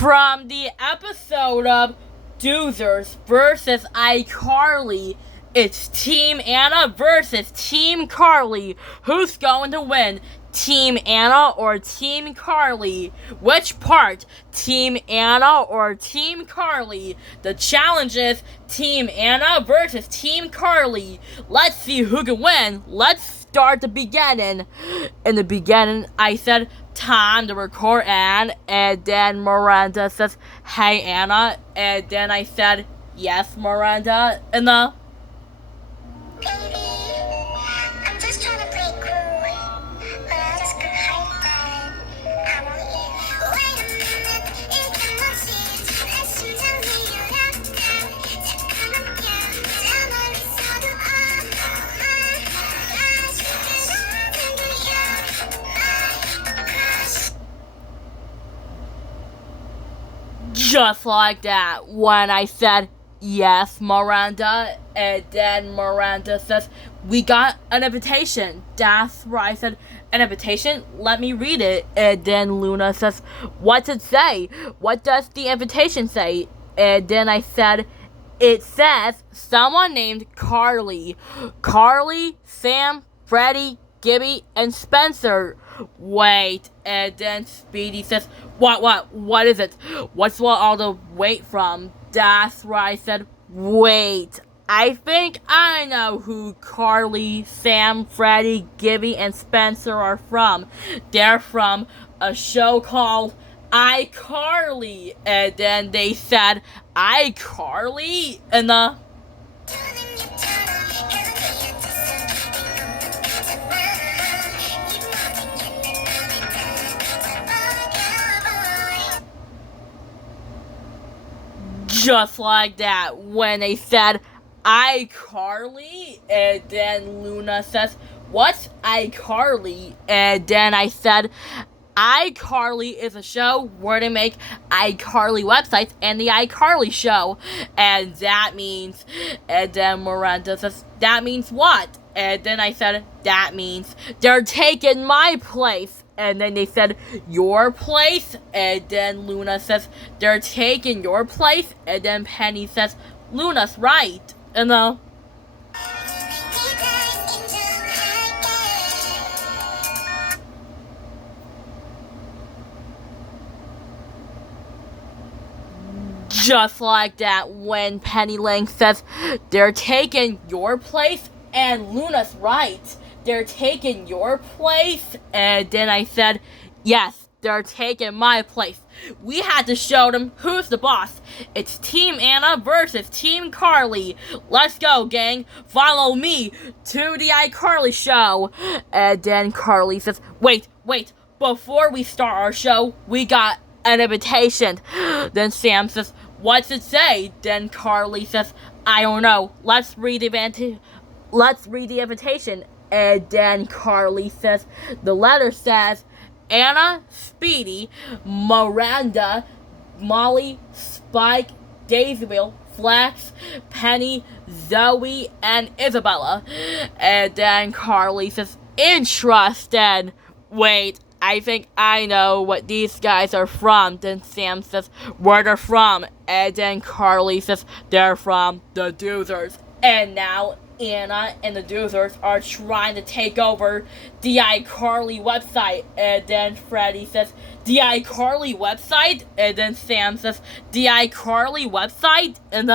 From the episode of Doozers versus iCarly, it's Team Anna versus Team Carly. Who's going to win? Team Anna or Team Carly? Which part? Team Anna or Team Carly? The challenge is Team Anna versus Team Carly. Let's see who can win. Let's start the beginning. In the beginning, I said time to record and then Miranda says, "Hey Anna," and then I said, "Yes, Miranda," and the just like that, when I said, "Yes, Miranda," and then Miranda says, "We got an invitation." That's where I said, "An invitation? Let me read it." And then Luna says, "What's it say? What does the invitation say?" And then I said, "It says someone named Carly. Carly, Sam, Freddie, Gibby, and Spencer." Wait, and then Speedy says, what is it? What's all the wait from?" That's where I said, "Wait, I think I know who Carly, Sam, Freddie, Gibby, and Spencer are from. They're from a show called iCarly." And then they said, "iCarly?" And the just like that, when they said iCarly, and then Luna says, "What's iCarly?" And then I said, iCarly is a show where they make iCarly websites and the iCarly show. And that means, and then Miranda says, "That means what?" And then I said, "That means they're taking my place." And then they said, "Your place?" And then Luna says, "They're taking your place." And then Penny says, "Luna's right." And the just like that, when Penny Lang says, "They're taking your place," and Luna's right. "They're taking your place." And then I said, "Yes, they're taking my place. We had to show them who's the boss. It's Team Anna versus Team Carly. Let's go, gang. Follow me to the iCarly show." And then Carly says, wait. Before we start our show, we got an invitation." Then Sam says, "What's it say?" Then Carly says, "I don't know. Let's read the invitation." And then Carly says, the letter says, Anna, Speedy, Miranda, Molly, Spike, Daisybell, Flex, Penny, Zoe, and Isabella. And then Carly says, "Interested. Wait, I think I know what these guys are from." Then Sam says, "Where they're from?" And then Carly says, "They're from the Doozers." And now Anna and the Doozers are trying to take over the iCarly website. And then Freddie says, "The iCarly website?" And then Sam says, "The iCarly website?" And